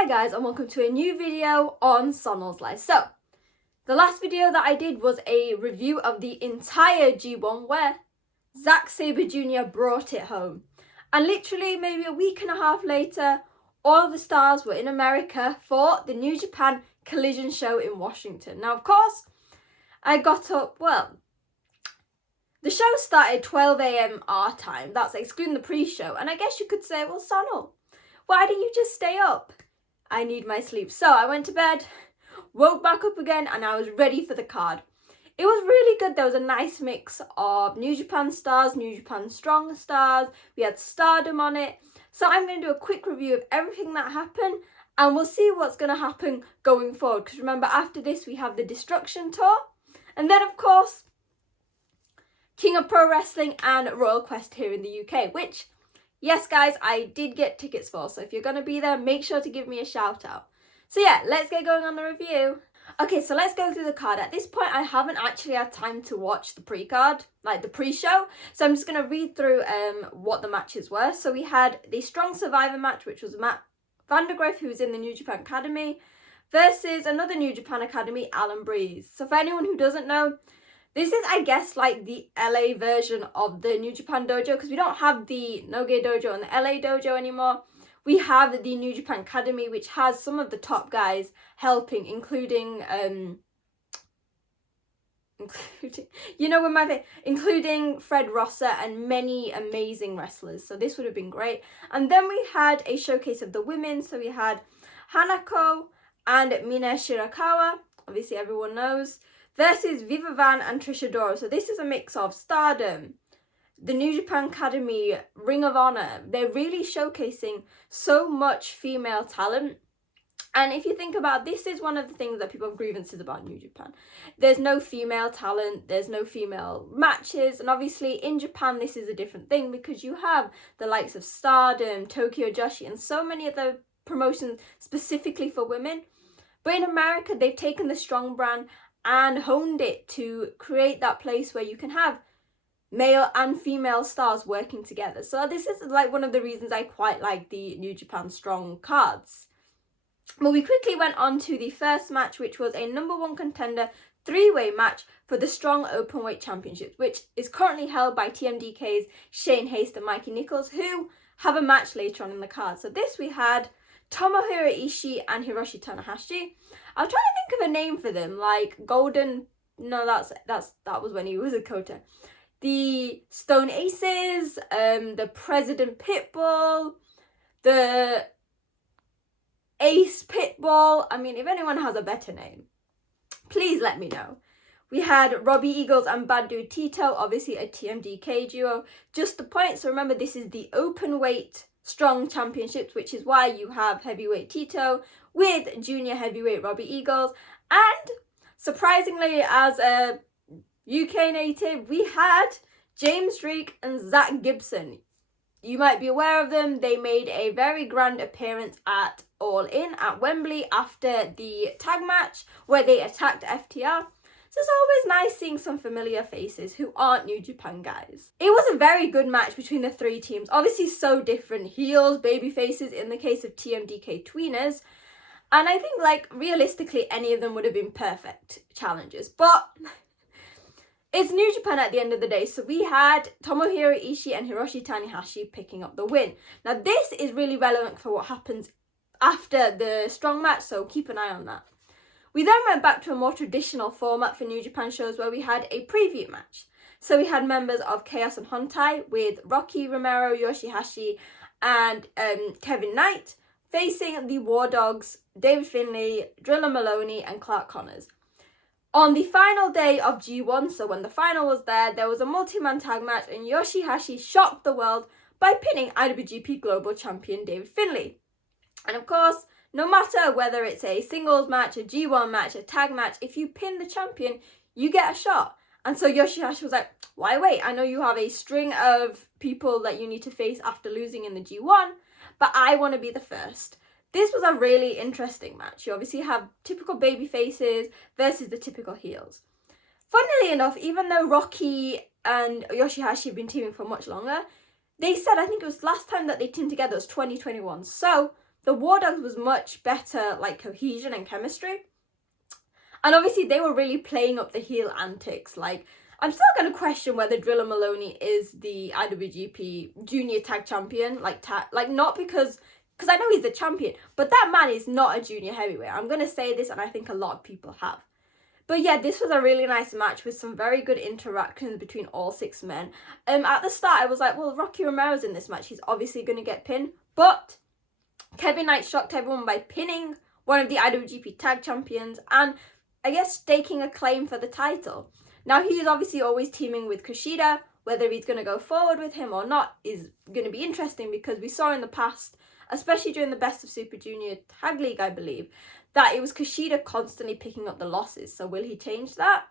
Hi guys, and welcome to a new video on Sonal's Life. So, the last video that I did was a review of the entire G1 where Sabre Jr. brought it home. And literally maybe a week and a half later, all of the stars were in America for the New Japan Collision show in Washington. Now, of course, I got up, the show started 12 a.m. our time. That's excluding the pre-show. And I guess you could say, well, Sonal, why didn't you just stay up? I need my sleep. So I went to bed, woke back up again, and I was ready for the card. It was really good. There was a nice mix of New Japan stars, New Japan Strong stars. We had Stardom on it. So I'm going to do a quick review of everything that happened, and we'll see what's going to happen going forward. Because remember, after this, we have the Destruction Tour. And then, of course, King of Pro Wrestling and Royal Quest here in the UK, which, yes, guys, I did get tickets for. So if you're going to be there, make sure to give me a shout out. So yeah, let's get going on the review. Okay, so let's go through the card. At this point, I haven't actually had time to watch the pre-card, like the pre-show. So I'm just going to read through what the matches were. So we had the Strong Survivor match, which was Matt Vandergriff, who was in the New Japan Academy, versus another New Japan Academy, Alan Breeze. So for anyone who doesn't know, this is, I guess, like the LA version of the New Japan Dojo, because we don't have the Noge Dojo and the LA Dojo anymore. We have the New Japan Academy, which has some of the top guys helping, including Fred Rosser and many amazing wrestlers. So this would have been great. And then we had a showcase of the women. So we had Hanako and Mina Shirakawa, obviously everyone knows, versus Viva Van and Trish Adora. So this is a mix of Stardom, the New Japan Academy, Ring of Honor. They're really showcasing so much female talent. And if you think about it, this is one of the things that people have grievances about New Japan. There's no female talent, there's no female matches. And obviously in Japan, this is a different thing because you have the likes of Stardom, Tokyo Joshi, and so many of the promotions specifically for women. But in America, they've taken the Strong brand and honed it to create that place where you can have male and female stars working together. So this is like one of the reasons I quite like the New Japan Strong cards. But we quickly went on to the first match, which was a number one contender three-way match for the Strong Openweight Championships, which is currently held by TMDK's Shane Haste and Mikey Nichols, who have a match later on in the card. So this we had Tomohiro Ishii and Hiroshi Tanahashi. I was trying to think of a name for them, like Golden. No, that was when he was a Kota. The Stone Aces, the President Pitbull, the Ace Pitbull. I mean, if anyone has a better name, please let me know. We had Robbie Eagles and Bad Dude Tito, obviously a TMDK duo. Just the point, so remember this is the Openweight Strong Championships, which is why you have heavyweight Tito with junior heavyweight Robbie Eagles. And surprisingly, as a UK native, we had James Drake and Zach Gibson. You might be aware of them. They made a very grand appearance at All In at Wembley after the tag match where they attacked FTR. So it's always nice seeing some familiar faces who aren't New Japan guys. It was a very good match between the three teams. Obviously so different. Heels, baby faces in the case of TMDK tweeners. And I think like realistically any of them would have been perfect challenges. But it's New Japan at the end of the day. So we had Tomohiro Ishii and Hiroshi Tanahashi picking up the win. Now this is really relevant for what happens after the Strong match. So keep an eye on that. We then went back to a more traditional format for New Japan shows where we had a preview match. So we had members of Chaos and Hontai with Rocky Romero, Yoshihashi, and Kevin Knight facing the War Dogs, David Finlay, Driller Maloney, and Clark Connors. On the final day of G1, so when the final was there was a multi-man tag match and Yoshihashi shocked the world by pinning IWGP Global Champion David Finlay. And of course, no matter whether it's a singles match, a G1 match, a tag match, if you pin the champion, you get a shot. And so Yoshihashi was like, why wait? I know you have a string of people that you need to face after losing in the G1, but I want to be the first. This was a really interesting match. You obviously have typical baby faces versus the typical heels. Funnily enough, even though Rocky and Yoshihashi have been teaming for much longer, they said, I think it was last time that they teamed together was 2021. So the War Dogs was much better, like, cohesion and chemistry. And obviously they were really playing up the heel antics. Like, I'm still going to question whether Drilla Maloney is the IWGP Junior Tag Champion. Like, not because I know he's the champion, but that man is not a junior heavyweight. I'm going to say this, and I think a lot of people have. But yeah, this was a really nice match with some very good interactions between all 6 men. At the start, I was like, well, Rocky Romero's in this match. He's obviously going to get pinned. But Kevin Knight shocked everyone by pinning one of the IWGP Tag Champions and, I guess, staking a claim for the title. Now, he is obviously always teaming with Kushida. Whether he's going to go forward with him or not is going to be interesting, because we saw in the past, especially during the Best of Super Junior Tag League, I believe, that it was Kushida constantly picking up the losses. So will he change that?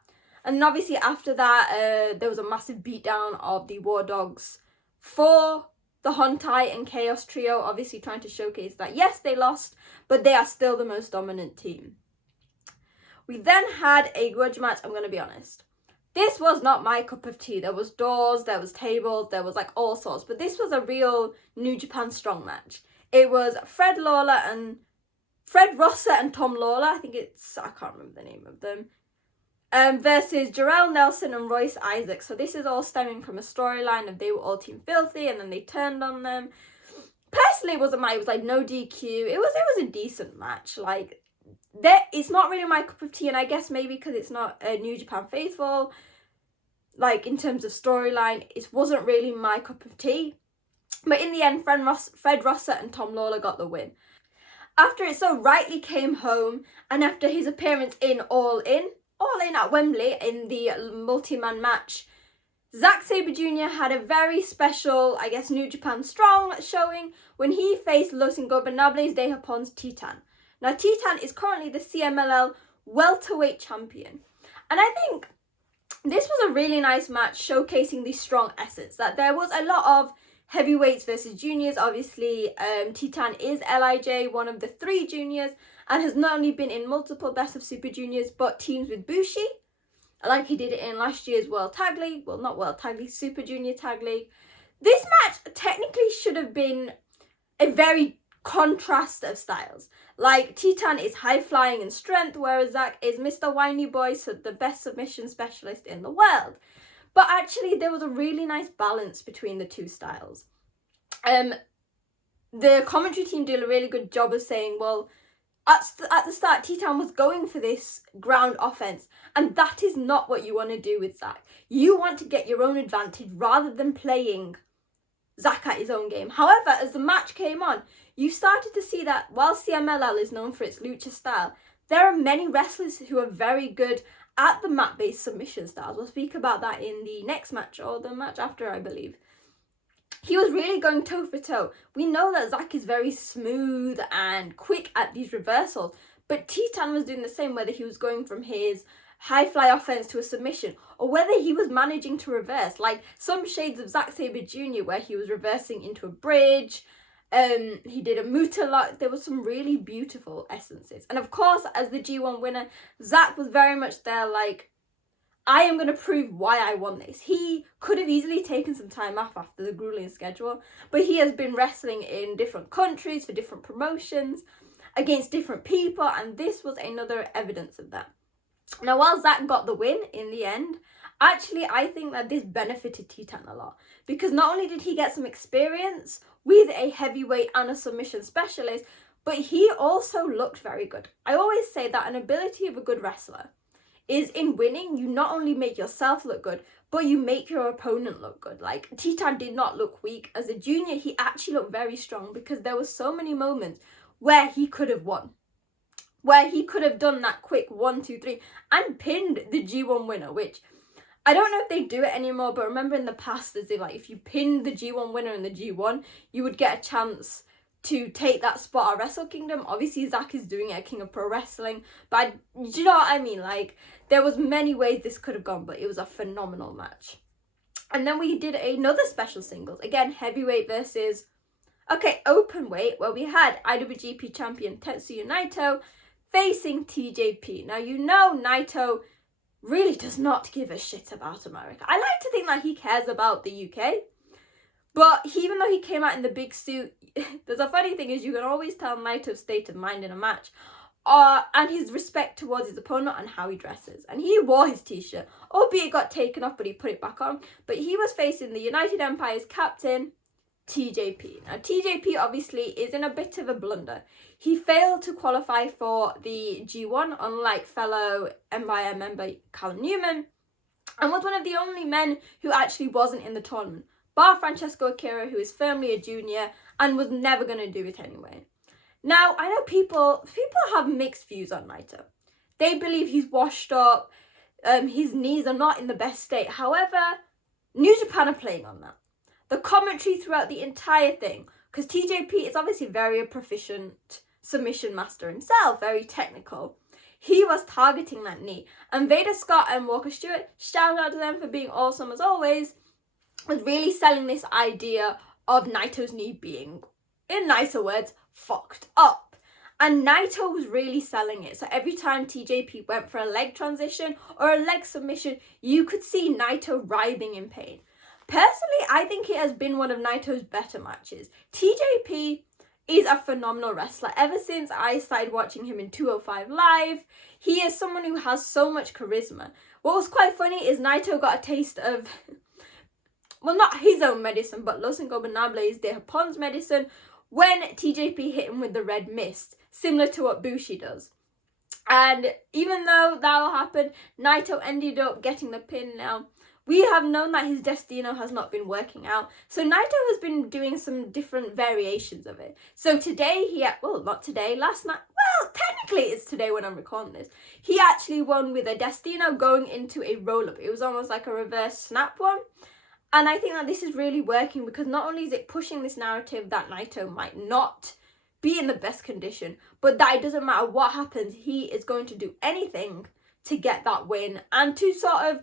And obviously after that, there was a massive beatdown of the War Dogs for the Hontai and Chaos Trio, obviously trying to showcase that, yes, they lost, but they are still the most dominant team. We then had a grudge match, I'm going to be honest. This was not my cup of tea. There was doors, there was tables, there was like all sorts, but this was a real New Japan Strong match. It was Fred Rosser and Tom Lawler, I can't remember the name of them, versus Jarrell Nelson and Royce Isaac. So this is all stemming from a storyline of they were all Team Filthy and then they turned on them. Personally, it wasn't it was like no DQ. It was a decent match. Like, it's not really my cup of tea, and I guess maybe because it's not a New Japan faithful, like in terms of storyline, it wasn't really my cup of tea. But in the end, Fred Rosser and Tom Lawler got the win. After It So Rightly came home, and after his appearance in All In at Wembley in the multi-man match, Zack Sabre Jr. had a very special, I guess, New Japan Strong showing when he faced Los Ingobernables de Japon's Titan. Now, Titan is currently the CMLL welterweight champion. And I think this was a really nice match showcasing the strong essence, that there was a lot of heavyweights versus juniors. Obviously, Titan is LIJ, one of the 3 juniors, and has not only been in multiple Best of Super Juniors, but teams with Bushi, like he did it in last year's World Tag League. Well, not World Tag League, Super Junior Tag League. This match technically should have been a very contrast of styles. Like, Titan is high-flying and strength, whereas Zack is Mr. Whiny Boy, so the best submission specialist in the world. But actually, there was a really nice balance between the 2 styles. The commentary team did a really good job of saying, well, at the start, Titan was going for this ground offense, and that is not what you want to do with Zack. You want to get your own advantage rather than playing Zack at his own game. However, as the match came on, you started to see that while CMLL is known for its lucha style, there are many wrestlers who are very good at the mat-based submission styles. We'll speak about that in the next match, or the match after, I believe. He was really going toe-for-toe. We know that Zack is very smooth and quick at these reversals, but Titan was doing the same, whether he was going from his high-fly offense to a submission, or whether he was managing to reverse, like some shades of Zack Sabre Jr., where he was reversing into a bridge. He did a Muta lock. There were some really beautiful essences. And of course, as the G1 winner, Zack was very much there like, I am going to prove why I won this. He could have easily taken some time off after the grueling schedule, but he has been wrestling in different countries for different promotions against different people, and this was another evidence of that. Now, while Zack got the win in the end, actually, I think that this benefited Titan a lot, because not only did he get some experience with a heavyweight and a submission specialist, but he also looked very good. I always say that an ability of a good wrestler is in winning, you not only make yourself look good, but you make your opponent look good. Like, Titan did not look weak. As a junior, he actually looked very strong, because there were so many moments where he could have won, where he could have done that quick 1, 2, 3 and pinned the G1 winner, which I don't know if they do it anymore, but remember in the past, as like, if you pinned the G1 winner in the G1, you would get a chance to take that spot at Wrestle Kingdom. Obviously, Zack is doing it at King of Pro Wrestling, but do you know what I mean? Like, there was many ways this could have gone, but it was a phenomenal match. And then we did another special singles, again, heavyweight versus, openweight, where we had IWGP champion Tetsuya Naito facing TJP. Now, you know Naito really does not give a shit about America. I like to think that he cares about the UK, But even though he came out in the big suit, there's a funny thing is you can always tell Naito's state of mind in a match. And his respect towards his opponent and how he dresses. And he wore his t-shirt, albeit it got taken off, but he put it back on. But he was facing the United Empire's captain, TJP. Now, TJP obviously is in a bit of a blunder. He failed to qualify for the G1, unlike fellow Empire member Callum Newman, and was one of the only men who actually wasn't in the tournament, bar Francesco Akira, who is firmly a junior and was never going to do it anyway. Now, I know people have mixed views on Naito. They believe he's washed up, his knees are not in the best state. However, New Japan are playing on that. The commentary throughout the entire thing, because TJP is obviously very proficient submission master himself, very technical. He was targeting that knee. And Vader Scott and Walker Stewart, shout out to them for being awesome as always, was really selling this idea of Naito's knee being, in nicer words, fucked up. And Naito was really selling it. So every time TJP went for a leg transition or a leg submission, you could see Naito writhing in pain. Personally, I think it has been one of Naito's better matches. TJP is a phenomenal wrestler. Ever since I started watching him in 205 Live, he is someone who has so much charisma. What was quite funny is Naito got a taste of, well, not his own medicine, but Los Ingobernables de Japon's medicine, when TJP hit him with the red mist, similar to what Bushi does. And even though that all happened, Naito ended up getting the pin. Now, we have known that his Destino has not been working out, so Naito has been doing some different variations of it. So today, last night, well, technically it's today when I'm recording this, he actually won with a Destino going into a roll-up. It was almost like a reverse snap one. And I think that this is really working because not only is it pushing this narrative that Naito might not be in the best condition, but that it doesn't matter what happens, he is going to do anything to get that win and to sort of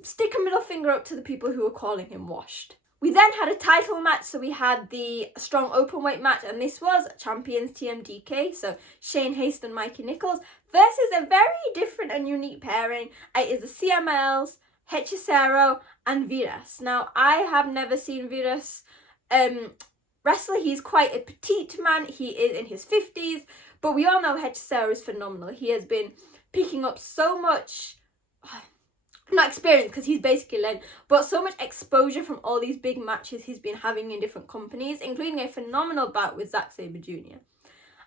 stick a middle finger up to the people who are calling him washed. We then had a title match, so we had the Strong Openweight match, and this was champions TMDK, so Shane Haste and Mikey Nichols, versus a very different and unique pairing. It is the CMLs, Hechicero and Virus. Now, I have never seen Virus wrestler. He's quite a petite man. He is in his 50s, but we all know Hechicero is phenomenal. He has been picking up so much, not experience because he's basically learned, but so much exposure from all these big matches he's been having in different companies, including a phenomenal bout with Sabre Jr.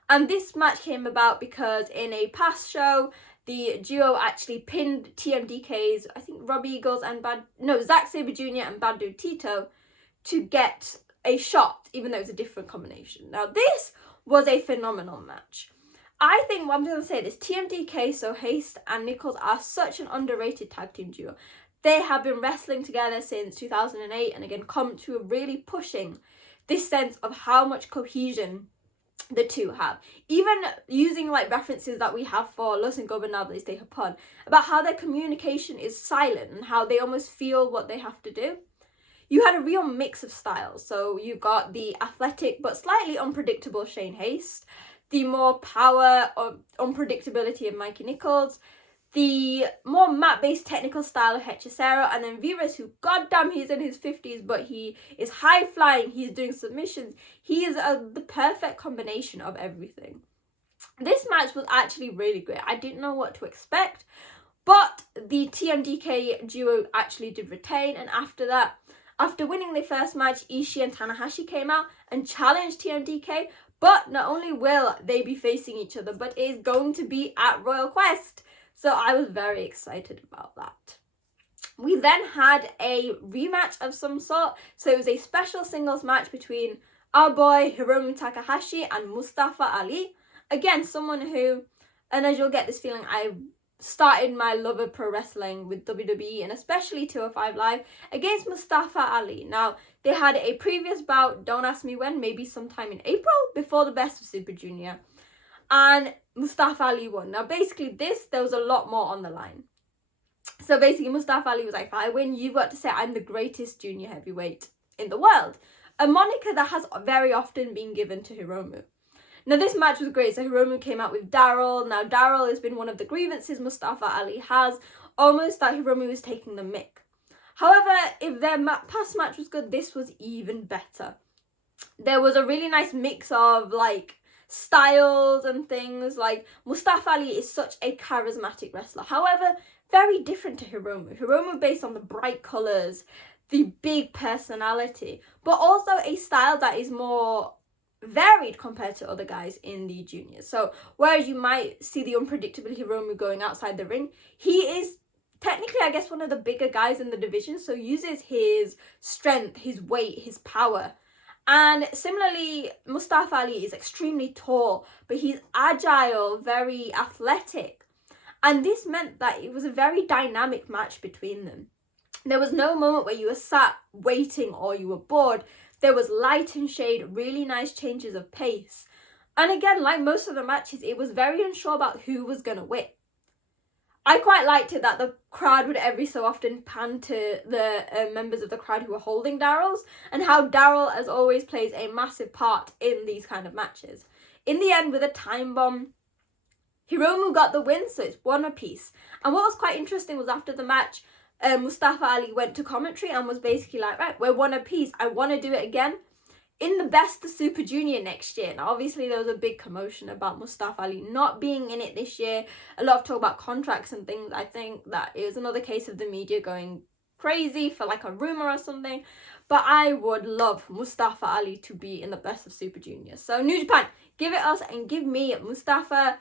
And this match came about because in a past show, the duo actually pinned TMDK's, I think, Rob Eagles and Sabre Jr. and Bad Dude Tito to get a shot, even though it was a different combination. Now, this was a phenomenal match. I think what I'm going to say is TMDK, so Haste and Nichols, are such an underrated tag team duo. They have been wrestling together since 2008 and again come to really pushing this sense of how much cohesion the two have. Even using like references that we have for Los Ingobernables de Japón about how their communication is silent and how they almost feel what they have to do. You had a real mix of styles. So you got the athletic but slightly unpredictable Shane Haste, the more power or unpredictability of Mikey Nichols, the more mat-based technical style of Hechicero, and then Virus, who, goddamn, he's in his 50s, but he is high-flying, he's doing submissions. He is the perfect combination of everything. This match was actually really great. I didn't know what to expect, but the TMDK duo actually did retain, and after that, after winning the first match, Ishii and Tanahashi came out and challenged TMDK, but not only will they be facing each other, but it is going to be at Royal Quest. So I was very excited about that. We then had a rematch of some sort. So it was a special singles match between our boy Hiromu Takahashi and Mustafa Ali. Again, someone who, and as you'll get this feeling, I started my love of pro wrestling with WWE and especially 205 Live against Mustafa Ali. Now, they had a previous bout, don't ask me when, maybe sometime in April, before the Best of Super Junior. And Mustafa Ali won. Now, basically there was a lot more on the line. So basically, Mustafa Ali was like, if I win, you've got to say I'm the greatest junior heavyweight in the world. A moniker that has very often been given to Hiromu. Now, this match was great. So Hiromu came out with Daryl. Now, Daryl has been one of the grievances Mustafa Ali has, almost that Hiromu is taking the mick. However, if their past match was good, this was even better. There was a really nice mix of like styles and things. Like Mustafa Ali is such a charismatic wrestler. However, very different to Hiromu. Hiromu based on the bright colours, the big personality, but also a style that is more varied compared to other guys in the juniors. So whereas you might see the unpredictable Hiromu going outside the ring, he is technically, I guess, one of the bigger guys in the division, so uses his strength, his weight, his power. And similarly, Mustafa Ali is extremely tall, but he's agile, very athletic. And this meant that it was a very dynamic match between them. There was no moment where you were sat waiting or you were bored. There was light and shade, really nice changes of pace. And again, like most of the matches, it was very unsure about who was going to win. I quite liked it that the crowd would every so often pan to the members of the crowd who were holding Daryl's, and how Daryl, as always, plays a massive part in these kind of matches. In the end, with a time bomb, Hiromu got the win, so it's 1 apiece. And what was quite interesting was after the match, Mustafa Ali went to commentary and was basically like, right, we're 1 apiece. I want to do it again in the Best of Super Junior next year. Now, obviously, there was a big commotion about Mustafa Ali not being in it this year. A lot of talk about contracts and things. I think that it was another case of the media going crazy for like a rumor or something. But I would love Mustafa Ali to be in the Best of Super Junior. So, New Japan, give it us and give me Mustafa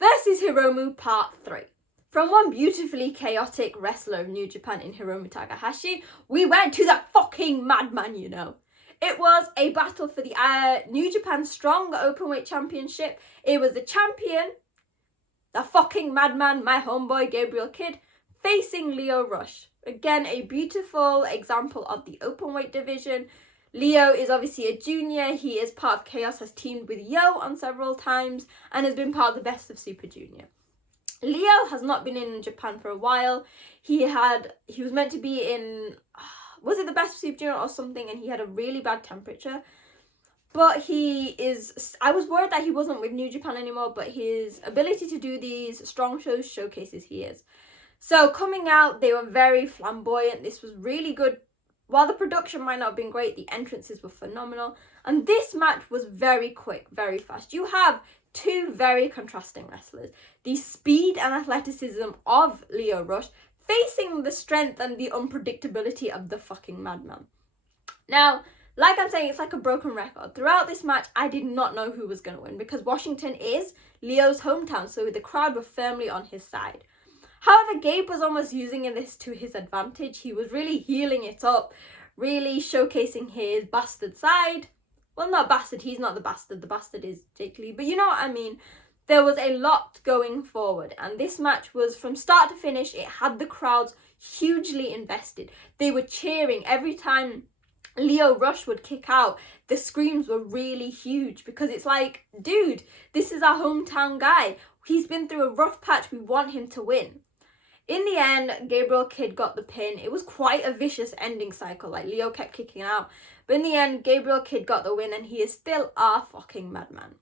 versus Hiromu Part 3. From one beautifully chaotic wrestler of New Japan in Hiromu Takahashi, we went to the fucking madman, you know. It was a battle for the New Japan Strong Openweight Championship. It was the champion, the fucking madman, my homeboy Gabriel Kidd, facing Lio Rush. Again, a beautiful example of the Openweight division. Lio is obviously a junior. He is part of Chaos, has teamed with Yo on several times, and has been part of the Best of Super Junior. Lio has not been in Japan for a while. He was meant to be in, was it the Best of Super Junior or something, and he had a really bad temperature. But I was worried that he wasn't with New Japan anymore, but his ability to do these strong shows showcases he is. So coming out, they were very flamboyant. This was really good. While the production might not have been great, the entrances were phenomenal. And this match was very quick, very fast. You have two very contrasting wrestlers. The speed and athleticism of Lio Rush facing the strength and the unpredictability of the fucking madman. Now, like I'm saying, it's like a broken record. Throughout this match, I did not know who was going to win because Washington is Leo's hometown, so the crowd were firmly on his side. However, Gabe was almost using this to his advantage. He was really healing it up, really showcasing his bastard side. Well, not bastard, he's not the bastard is Jake Lee, but you know what I mean. There was a lot going forward, and this match was from start to finish, it had the crowds hugely invested. They were cheering every time Lio Rush would kick out. The screams were really huge because it's like, dude, this is our hometown guy. He's been through a rough patch. We want him to win. In the end, Gabriel Kidd got the pin. It was quite a vicious ending cycle. Like, Lio kept kicking out. But in the end, Gabriel Kidd got the win, and he is still our fucking madman.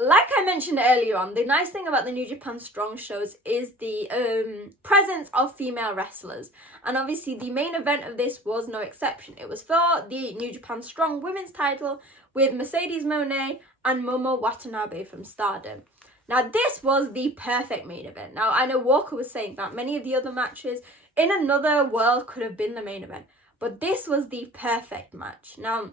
Like I mentioned earlier on, the nice thing about the New Japan Strong shows is the presence of female wrestlers. And obviously, the main event of this was no exception. It was for the New Japan Strong Women's title with Mercedes Moné and Momo Watanabe from Stardom. Now, this was the perfect main event. Now, I know Walker was saying that many of the other matches in another world could have been the main event, but this was the perfect match. Now,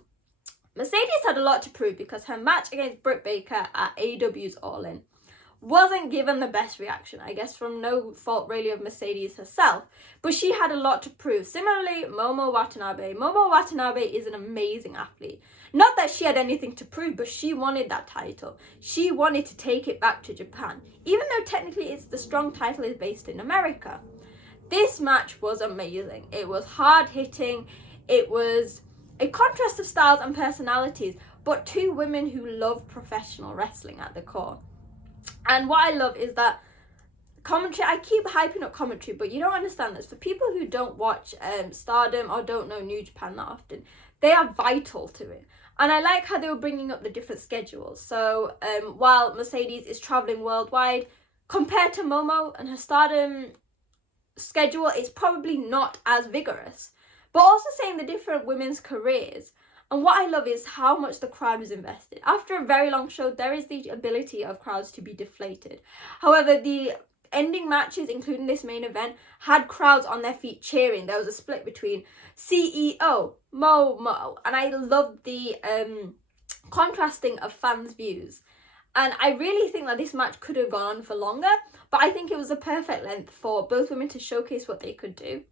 Mercedes had a lot to prove because her match against Britt Baker at AEW's All In wasn't given the best reaction, I guess from no fault really of Mercedes herself, but she had a lot to prove. Similarly, Momo Watanabe is an amazing athlete. Not that she had anything to prove, but she wanted that title. She wanted to take it back to Japan, even though technically the Strong title is based in America. This match was amazing. It was hard-hitting. It was a contrast of styles and personalities, but two women who love professional wrestling at the core. And what I love is that commentary, I keep hyping up commentary, but you don't understand this. For people who don't watch Stardom or don't know New Japan that often, they are vital to it. And I like how they were bringing up the different schedules. So while Mercedes is traveling worldwide, compared to Momo and her Stardom schedule, it's probably not as vigorous. But also saying the different women's careers. And what I love is how much the crowd is invested. After a very long show, there is the ability of crowds to be deflated. However, the ending matches, including this main event, had crowds on their feet cheering. There was a split between CEO, Momo, and I loved the contrasting of fans' views. And I really think that this match could have gone on for longer, but I think it was a perfect length for both women to showcase what they could do.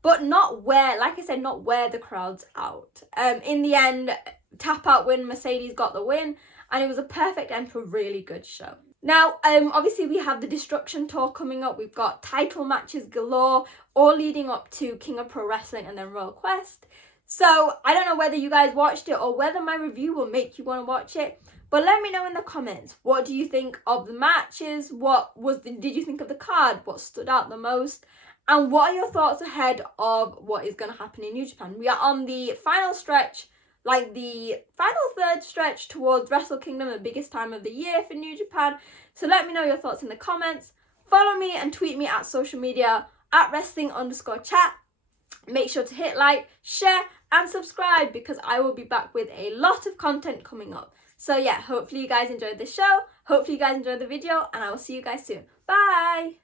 But not where, like I said, not where the crowd's out. In the end, tap out win, Mercedes got the win, and it was a perfect end to a really good show. Now, obviously we have the Destruction Tour coming up. We've got title matches galore, all leading up to King of Pro Wrestling and then Royal Quest. So I don't know whether you guys watched it or whether my review will make you want to watch it. But let me know in the comments, what do you think of the matches? Did you think of the card? What stood out the most? And what are your thoughts ahead of what is going to happen in New Japan? We are on the final stretch, like the final third stretch towards Wrestle Kingdom, the biggest time of the year for New Japan. So let me know your thoughts in the comments. Follow me and tweet me at social media at wrestling_chat. Make sure to hit like, share and subscribe because I will be back with a lot of content coming up. So yeah, hopefully you guys enjoyed the show. Hopefully you guys enjoyed the video and I will see you guys soon. Bye!